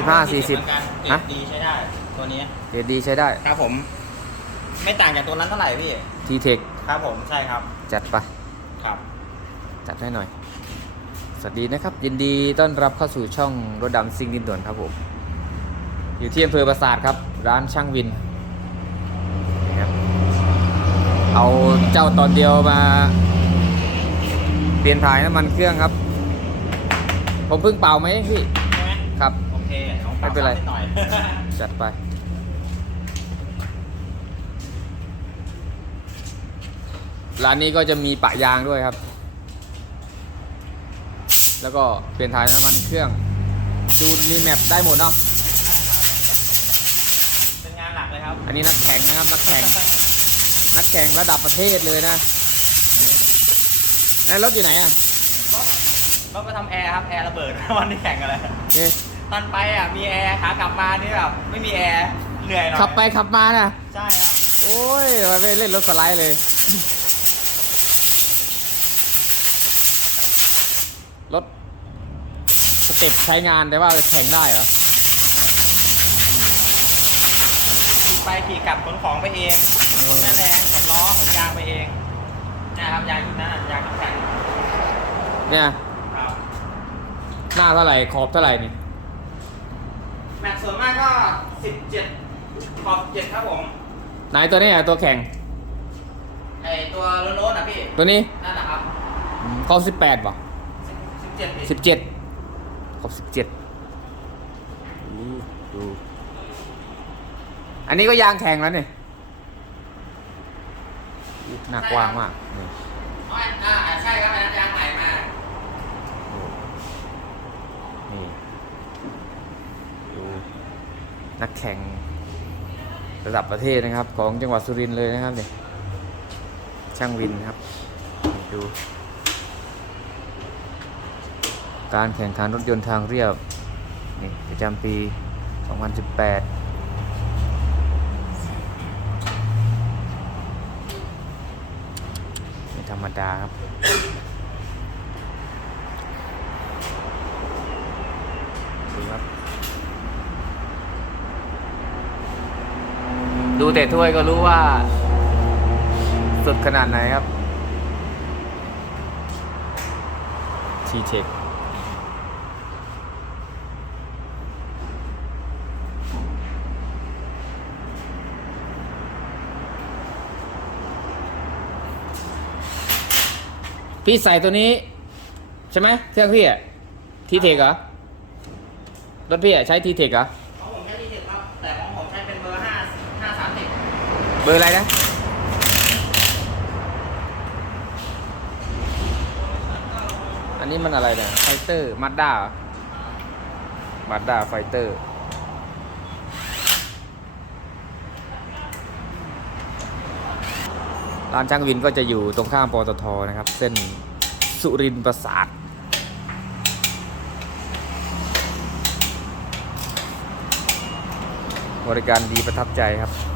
สิบห้าสี่สิบเหมือนกันเกรฮะดดีใช้ได้ตัวนี้เกรดดีใช้ได้ ครับผม ไม่ต่างจากตัวนั้นเท่าไหร่พี่ทีเทคครับผมใช่ครับ จัดไปครับ จัดให้หน่อย สวัสดีนะครับ ยินดีต้อนรับเข้าสู่ช่องรถดำซิงดินด่วนครับผม อยู่ที่อำเภอปราสาทครับ ร้านช่างวินนี่ครับเอาเจ้าตอนเดียวมา เปลี่ยนถ่ายน้ำมันเครื่องครับ ผมเพิ่งเป่าไหมพี่ ไม่เป็นไรปบหน่อยจัดไป ร้านนี้ก็จะมีปะยางด้วยครับ แล้วก็เปลี่ยนถ่ายน้ำมันเครื่อง จูนรีแมปได้หมดเนาะ เป็นงานหนักเลยครับ อันนี้นักแข่งนะครับ นักแข่ง นักแข่งระดับประเทศเลยนะนี่แล้วรถอยู่ไหนอะรถก็ทำแอร์ครับ แอร์ระเบิด วันนี้แข่งอะไรนี่ ตอนไปอะมีแอร์ขากลับมานี่แบบไม่มีแอร์เหนื่อยหน่อยขับไปขับมาน่ะ ใช่ครับโอ้ยมาไม่เล่นรถสไลด์เลย รถสเต็ปใช้งานแต่ว่าแข่งได้เหรอ ขี่ไปขี่กลับขนของไปเองขนแม่แรงขนล้อขนยางไปเองนะครับยางยุคนั้นอะยางน้ำแข็งเนี่ย ครับหน้าเท่าไหร่ขอบเท่าไหร่นี่ แม็กซ์ส่วนมากก็ 17 ขอบ7ครับผมไหนตัวนี้อะตัวแข่ง ไอตัวโล้นๆอะพี่ ตัวนี้นั่นนะครับขอบสิบแปดป่ะ17พี่สิบเจ็ดขอบสิบเจ็ดดู อันนี้ก็ยางแข่งแล้วนี่อู้หน้ากว้างมากนี่ อ๋ออ่าใช่ครับอันนั้นยางใหม่มา นี่ดู นักแข่งระดับประเทศนะครับ ของจังหวัดสุรินทร์เลยนะครับเนี่ยช่างวินครับ ดู การแข่งขันรถยนต์ทางเรียบนี่ประจำปี 2018ไม่ธรรมดาครับ ดูครับ ดูแต่ถ้วยก็รู้ว่า สุดขนาดไหนครับทีเทคพี่ใส่ตัวนี้ ใช่ไหมเครื่องพี่อะทีเทคเหรอรถพี่อะใช้ทีเทคเหรอ อร์อะไรนะอันนี้มันอะไรเนี่ยไฟเตอร์มาด้ามาด้าไฟเตอร์ร้านช่างวินก็จะอยู่ตรงข้ามปตทนะครับ เส้นสุรินทร์ประสาทบริการดีประทับใจครับ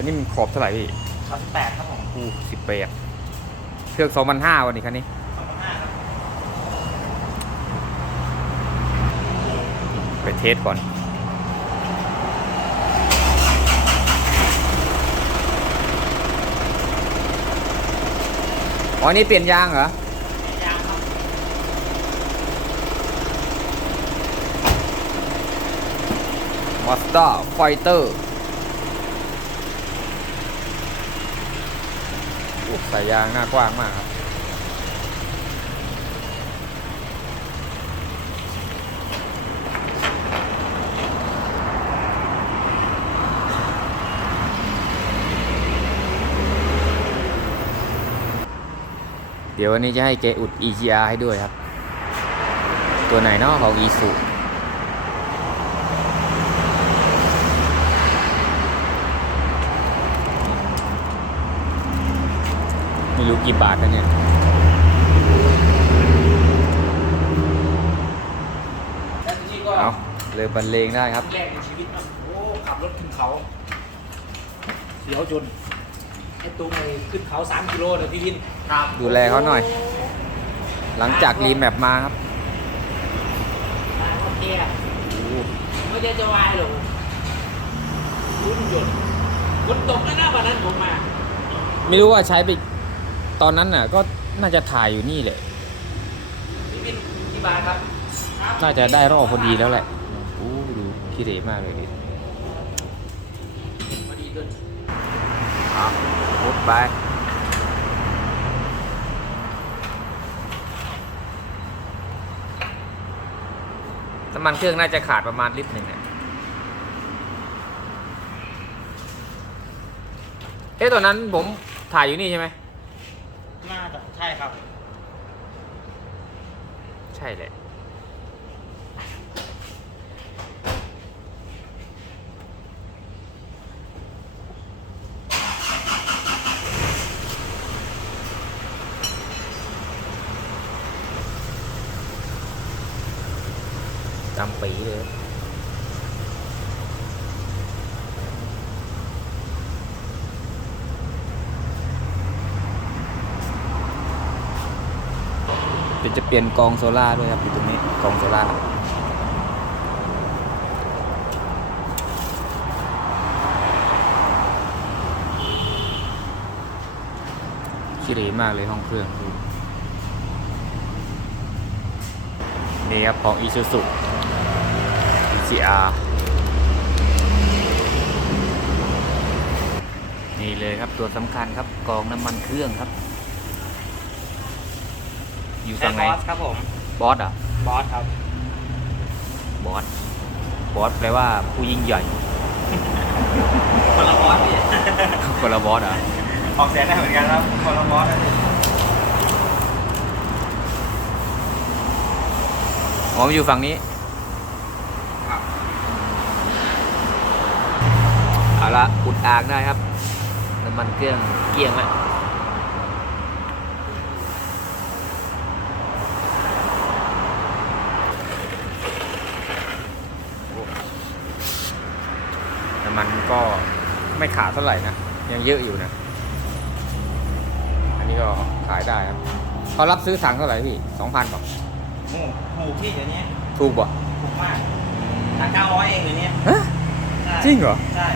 วันนี้มันขอบเท่าไหร่พี่38ครับผมอู้สิบแปดเครื่องสองพันห้าวันนี้คันนี้2,500ครับไปเทสก่อนอ๋อนี่เปลี่ยนยางเหรอยางครับมาสด้าไฟเตอร์ ใส่ยยางหน้ากว้างมากครับเดี๋ยววันนี้จะให้แกอุด EGR ให้ด้วยครับ ตัวไหนเนาะของ e s u ไม่รู้ กี่บาทนะเนี่ยแล้วทีนี้ก็เอาเลยบรรเลงได้ครับแรกในชีวิตนะโอ้ขับรถขึ้นเขาเสียวจนไอ้ตุ้งไอ้ขึ้นเขา3กิโลเดี๋ยวพี่วินครับดูแลเขาหน่อยโหลังจากรีแมปมาครับอ่าโอเคอะไม่ได้จะวายหรอกรุ่นหยดฝนตกแล้วนะวันนั้นผมมา ไม่รู้ว่าใช้ไป ตอนนั้นน่ะก็น่าจะถ่ายอยู่นี่แหละ พี่บินกี่บาทครับน่าจะได้รอบพอดีแล้วแหละโอ้ดูขี้เหร่มากเลยดิพอดีด้วยอะมุดไปน้ำมันเครื่องน่าจะขาดประมาณลิตรหนึ่งเนี่ยเอ๊ะตอนนั้นผมถ่ายอยู่นี่ใช่ไหมน่าจะ ใช่ครับ ใช่แหละจำปีเลย เปลี่ยนกองโซล่าด้วยครับอยู่ตรงนี้กองโซล่าขี้เหร่มากเลยห้องเครื่องนี่ครับของ Isuzu ECR นี่เลยครับตัวสำคัญครับกองน้ำมันเครื่องครับ อยู่แต่ฝั่งไหน บอสครับผม บอสอะ บอสครับ บอส บอสแปลว่าผู้ยิ่งใหญ่ คนละบอสพี่ คนละบอสอะ ออกเสียงได้เหมือนกันครับ คนละบอสนะพี่อ๋อมันอยู่ฝั่งนี้ ครับเอาละอุดอ่างได้ครับน้ำมันเครื่องเกลี้ยงละโอ้น้ำมันก็ ไม่ขาดเท่าไหร่นะ ยังเยอะอยู่นะ อันนี้ก็ขายได้ครับเขารับซื้อถังเท่าไหร่พี่สองพันป่ะโอ้ถูกพี่เดี๋ยวนี้ถูกป่ะถูกมากถังเก้าร้อยเองเดี๋ยวนี้ฮะใช่จริงเหรอใช่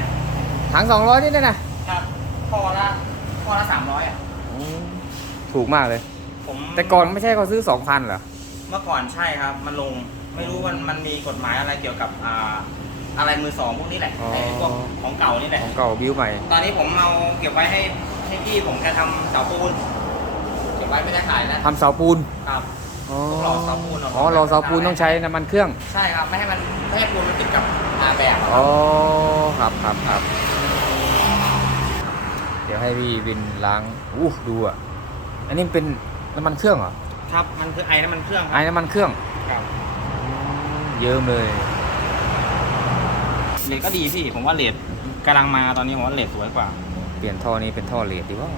ถังสองร้อยนี่นะครับพอละพอละสามร้อยอะถูกมากเลย ผมแต่ก่อนไม่ใช่เขาซื้อสองพันเหรอเมื่อก่อนใช่ครับ มันลงไม่รู้มันมันมีกฎหมายอะไรเกี่ยวกับอ่า อะไรมือสองพวกนี้แหละอ๋อ ไอ้พวกของเก่านี่แหละของเก่าบิ้วใหม่ ตอนนี้ผมเอาเก็บไว้ให้ให้พี่ผมจะทำเสาปูนเก็บไว้ไม่ได้ขายนะทำเสาปูน ครับ อ๋อต้องรอเสาปูนเหรออ๋อรอเสาปูนต้องใช้น้ำมันเครื่อง ใช่ครับไม่ให้มันไม่ให้ปูนมันติดกับอ่าแบบอ๋อครับครับครับ เดี๋ยวให้พี่วินล้างอู้ดูอะ อันนี้เป็นน้ำมันเครื่องเหรอ ครับมันคือไอ้น้ำมันเครื่องคไอ้รับน้ำมันเครื่อง ครับ เยิ้มเลย เลทก็ดีพี่ ผมว่าเลทกำลังมาตอนนี้ผมว่าเลทสวยกว่า เปลี่ยนท่อนี้เป็นท่อเลดดีว่า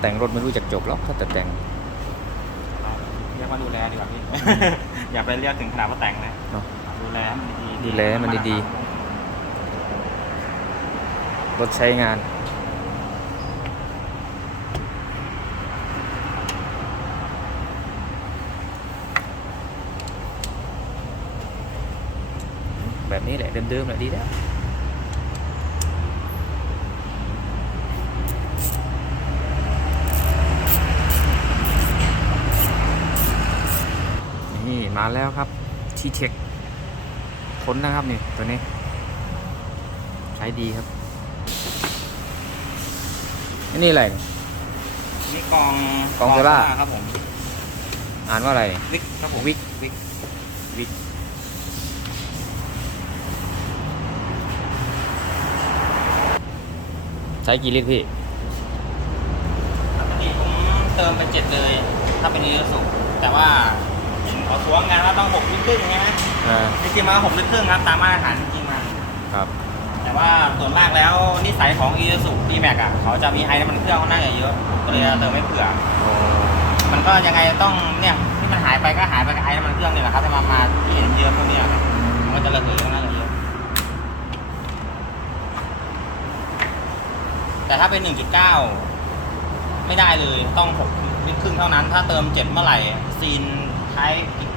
แต่งรถไม่รู้จักจบหรอกถ้าแต่แต่ง เรียกว่าดูแลดีกว่าพี่ อย่าไปเรียกถึงขนาดว่าแต่งนะเนาะดูแลให้มันดีๆดูแลให้มันดีรถใช้งาน แบบนี้แหละ เดิมๆแหละดีแล้วนี่มาแล้วครับทีเทคทนนะครับนี่ตัวนี้ ใช้ดีครับอันนี่อะไรเนี่ยนี่กองกองโซล่าครับผม อ่านว่าอะไรวิกครับผมวิกวิกวิก ใช้กี่ลิตรพี่ปกติผมเติมเป็นเจ็ดเลย ถ้าเป็นอีซูซูแต่ว่าเห็นเขาทวงงานว่าต้องหกลิตรครึ่งใช่ไหมอ่าจริงๆมาหกลิตรครึ่งครับตามมาตรฐานจริงๆมา ครับแต่ว่าส่วนมากแล้วนิสัยของอีซูซูดีแม็กอะเขาจะมีไอ้น้ำมันเครื่องค่อนข้างจะเยอะก็เลยเติมไม่เผื่อโอ้มันก็ยังไงต้องเนี่ยที่มันหายไปก็หายไปกับไอ้น้ำมันเครื่องเนี่ยแหละครับถ้ามามาที่เห็นเยอะพวกเนี้ยครับมันก็จะระเหยค่อนข้างจะเยอะ แต่ถ้าเป็น 1.9 ไม่ได้เลยต้องหกลิตรครึ่งเท่านั้น ถ้าเติมเจ็ดเมื่อไหร่ซีนท้าย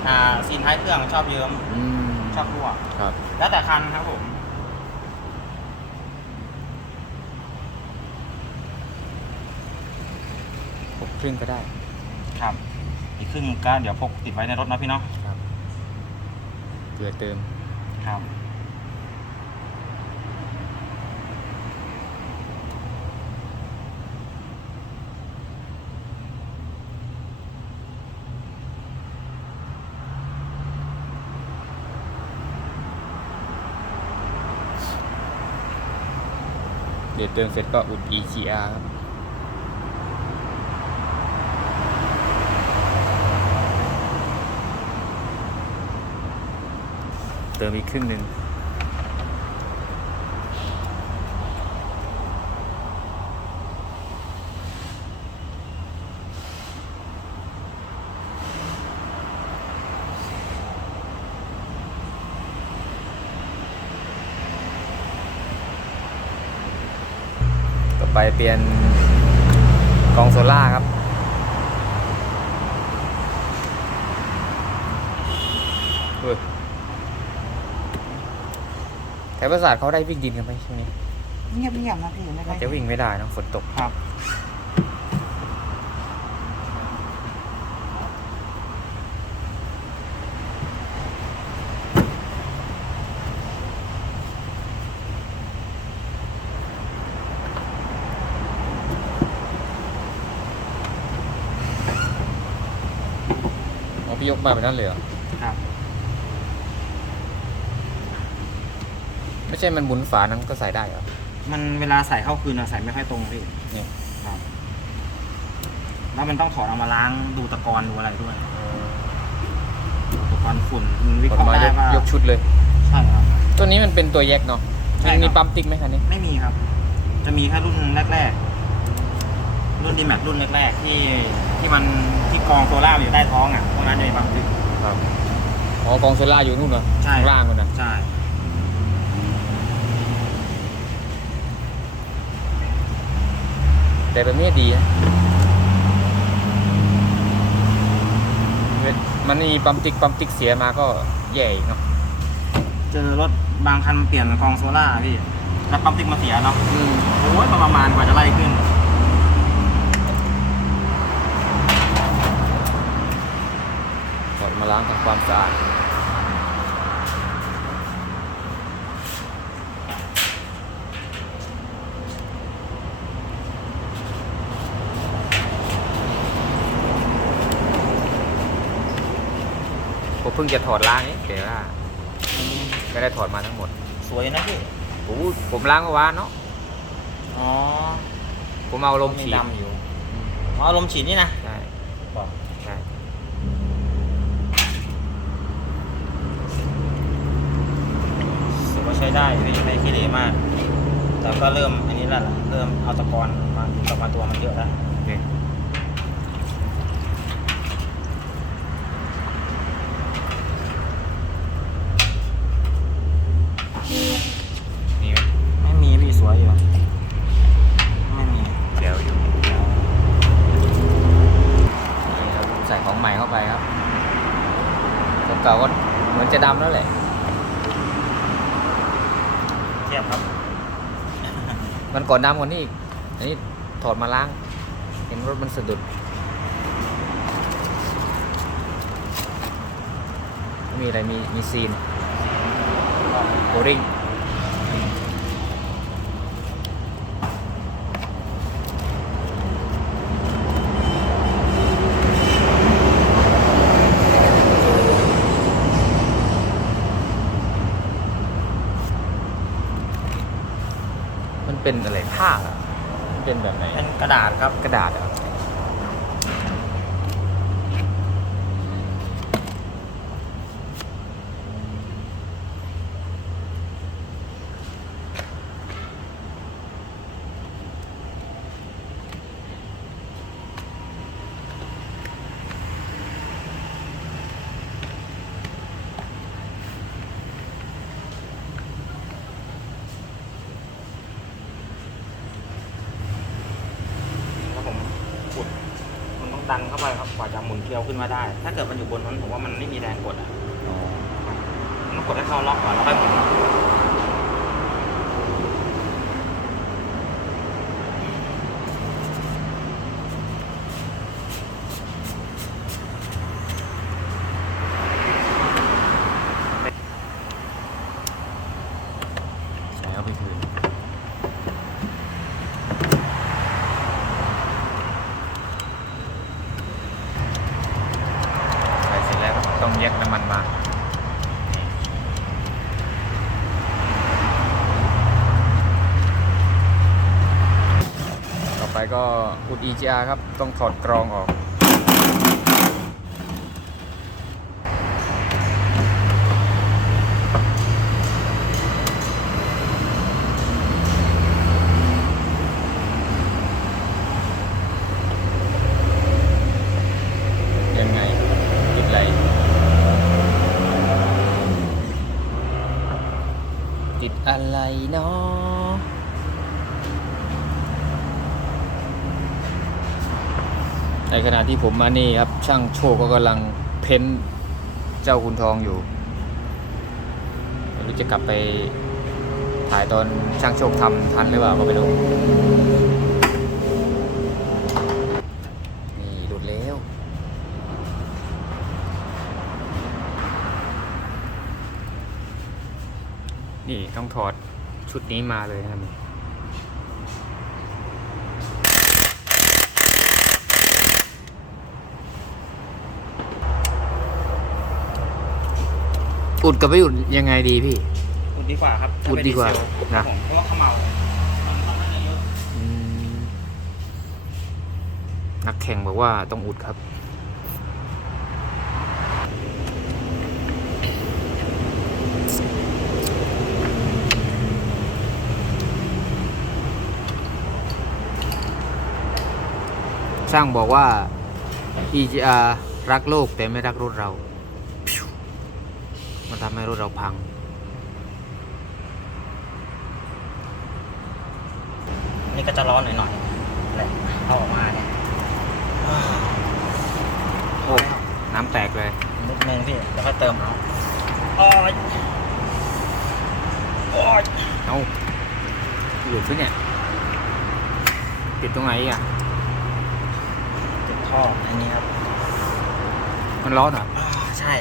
อ่าซีนท้ายเครื่องชอบเยิ้มอืมชอบรั่วครับ แล้วแต่คันครับผมหกครึ่งก็ได้ ครับ อีกครึ่งก็เดี๋ยวพกติดไว้ในรถนะพี่เนาะครับเผื่อเติม ครับ เดี๋ยวเติมเสร็จก็อุด EGR ครับเติมอีกครึ่งหนึ่ง ไปเปลี่ยนกองโซล่าครับเฮ้ยแถวประสาทเขาได้วิ่งดินกันไหมช่วงนี้เงียบเงียบนะพี่ไม่ค่อยจะวิ่งไม่ได้เนอะฝนตก ครับ มาแบบนั้นเลยเหรอครับ ไม่ใช่มันหมุนฝานั้นก็ใส่ได้เหรอ มันเวลาใส่เข้าคืนอะใส่ไม่ค่อยตรงพี่เนี่ย ครับ แล้วมันต้องถอดออกมาล้างดูตะกอนดูอะไรด้วยตะกอนฝุ่นมันวิกเคดราะห์มาได้ยกว่ายกชุดเลย ใช่ครับ ตัวนี้มันเป็นตัวแยกเนาะใช่มันมีครับปั๊มติ๊กไหมคันนี้ ไม่มีครับ จะมีแค่รุ่นแรก ๆ รุ่นดีแม็กรุ่นแรก ๆ ที่ ที่มันที่กองโซล่าอยู่ใต้ท้องอะตรงนั้นจะมีปั๊มตึก ครับอ๋อกองโซล่าอยู่นู่นเหรอใช่ ข้างล่างมันนะใช่ แต่แบบนี้ดีนะเว้ยมันมีปั๊มติ๊กปั๊มติ๊กเสียมาก็แย่อีกเนาะเจอรถบางคันเปลี่ยนกองโซล่าพี่แล้วปั๊มติ๊กมาเสียเนาะอืมโอ้ยประมาณกว่าจะไล่ขึ้น ถอด มาล้างทำความสะอาดผมเพิ่งจะถอดล้างเองแต่ว่าไม่ได้ถอดมาทั้งหมดสวยนะพี่โอ้โหผมล้างเมื่อวานเนาะอ๋อผมเอาลมฉีดดำอยู่อ๋อลมฉีดนี่นะ ใช่ใช่ถือว่า ใช้ได้ไม่ไม่ขี้เหร่มาก แต่ก็เริ่มอันนี้แหละเริ่มเอาตะกอนมาตะกอนตัวมันเยอะแล้ว นี่นี่ไหม ไม่มีพี่สวยอยู่ ไม่มี เดี๋ยวอยู่นี่ครับใส่ของใหม่เข้าไปครับตัวเก่าก็เหมือนจะดำแล้วแหละ เทียบครับ มัน ก่อนดำกว่านี้อีก อันนี้ถอดมาล้าง เห็นรถมันสะดุด มีอะไรมีมีซีนโอริงมันเป็นอะไร เป็นแบบไหน เป็นกระดาษครับ กระดาษเหรอาไปครับกว่าจะหมุนเกลียวขึ้นมาได้ ถ้าเกิดมันอยู่บนนั้นผมว่ามันไม่มีแรงกดอะมันต้องกดให้เข้าล็อกก่อนแล้วค่อยหมุน ใส่เอาไปคืนใส่เสร็จแล้วก็ต้องแยกน้ำมันมา ต่อไปก็อุด EGR ครับ ต้องถอดกรองออก ยังไงติดอะไรติดอะไรเนาะ ในขณะที่ผมมานี่ครับ ช่างโชคก็กำลังเพ้นเจ้าคุณทองอยู่ไม่รู้จะกลับไปถ่ายตอนช่างโชคทำทันหรือเปล่าก็ไม่รู้นี่หลุดแล้ว นี่ต้องถอดชุดนี้มาเลยนะครับ อุดกับไม่อุดยังไงดีพี่ อุดดีกว่าครับอุดดีกว่าถ้เป็นเซลนะผมเพราะว่าเขมเหลามันต้องได้เยอะอืมนักแข่งบอกว่าต้องอุดครับช่างบอกว่า EGR รักโลกแต่ไม่รักรถเราพิ้วมัน ทำให้รถเราพัง นี่ก็จะร้อนหน่อยๆแหละเอาออกมาเนี่ยโอ้น้ำแตกเลยนิดนึงพี่เดี๋ยวค่อยเติมเอาโอ้ยโอ้ยเอาหลุดซะเนี่ย ติดตรงไหนอีกอะติดท่ออันนี้ครับ มันร้อนเหรออ่าใช่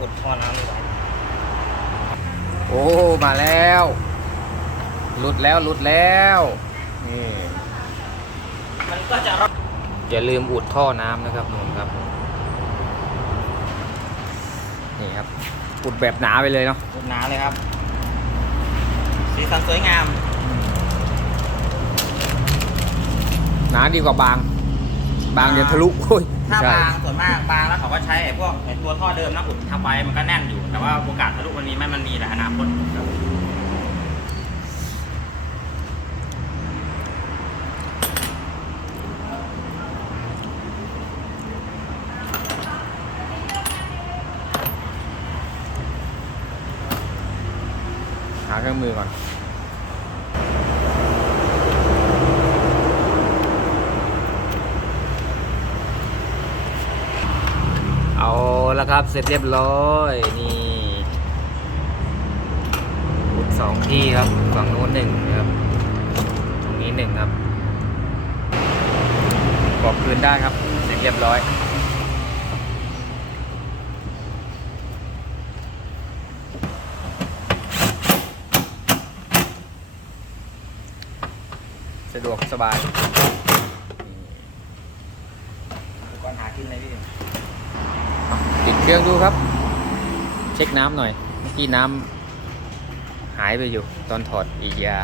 อุดท่อน้ำไม่ไหวโอ้ มาแล้ว หลุดแล้วหลุดแล้วนี่มันก็จะร้อนอย่าลืมอุดท่อน้ำนะครับนุ่นครับ นี่ครับ อุดแบบหนาไปเลยเนาะอุดหนาเลยครับ สีสันสวยงาม หนาดีกว่าบาง บางจะทะลุโอ้ยถ้าใช่ บางส่วนมากบางแล้วเขาก็ใช้ไอ้พวกไอ้ตัวท่อเดิมนะอุดทับไว้มันก็แน่นอยู่ แต่ว่าโอกาสทะลุมันมีไหมมันมีแหละอนาคตครับหาเครื่องมือก่อน เอา ครับ เสร็จเรียบร้อยนี่อุดสองที่ครับฝั่งนู้นหนึ่งครับ ตรงนี้หนึ่งครับบอกคืนได้ครับ เสร็จเรียบร้อยสะดวกสบาย ก่อนหากินเลยพี่ ติด เครื่องดูครับ เช็คน้ำหน่อยเมื่อกี้น้ำหายไปอยู่ ตอนถอดอีกยา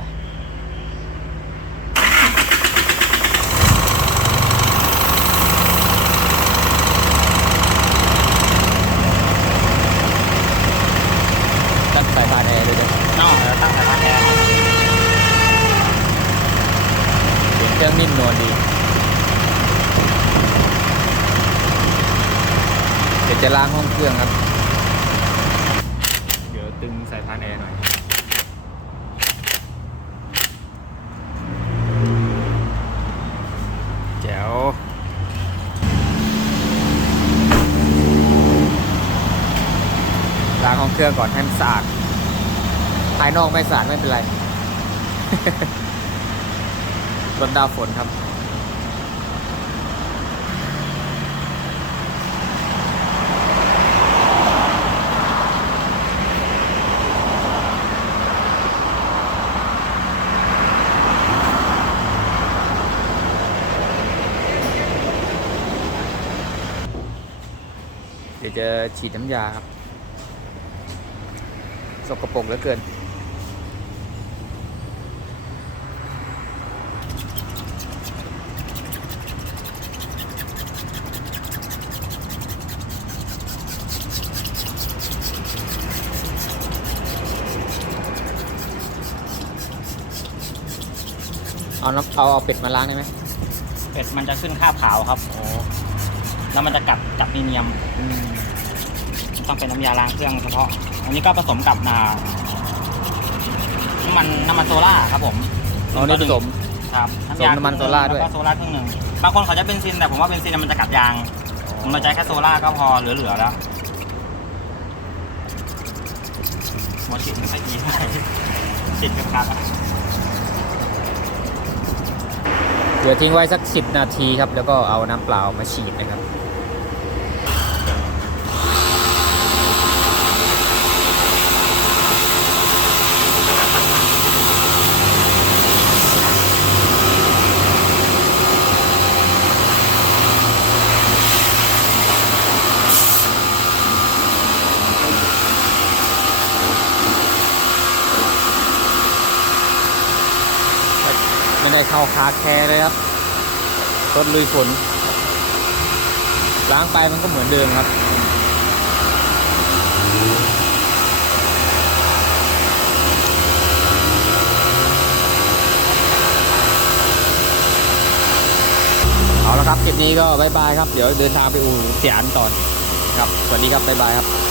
จะล้างห้องเครื่องครับ เดี๋ยวตึงสายพานแอร์หน่อย แจ๋วล้างห้องเครื่องก่อนให้มันสะอาด ภายนอกไม่สะอาดไม่เป็นไรรนดาวฝนครับ จะฉีดน้ำยาครับ สกปรกเหลือเกิน เอาน้ำเอาเอาเป็ดมาล้างได้ไหมเป็ดมันจะขึ้นคราบขาวครับอ๋อแล้วมันจะกัดจับมีเนียม อืม ต้องเป็นน้ำยาล้างเครื่องเฉพาะ อันนี้ก็ผสมกับนาน้ำมันน้ำมันโซล่าครับผมอ๋อนี่ผสม ครับผสมน้ำมันโซล่าด้วย แล้ก็โซล่าครึ่งหนึ่งบางคนเขาจะเบนซินแต่ผมว่าเบนซินมันจะกัดยาง ผมเราใช้แค่โซล่าก็พอเหลือๆแล้วหมดฉีดไม่ค่อยดีเท่าไหร่ฉีดกับครับเดี๋ยวทิ้งไว้สัก 10 นาทีครับ แล้วก็เอาน้ำเปล่ามาฉีดนะครับ ไม่ได้ เข้าคาแคร์เลยครับรถลุยฝน ล้างไปมันก็เหมือนเดิมครับเอาละครับคลิปนี้ก็บายบายครับ เดี๋ยวเดินทางไปอู่เสียอันต่อครับ สวัสดีครับบายบายครับ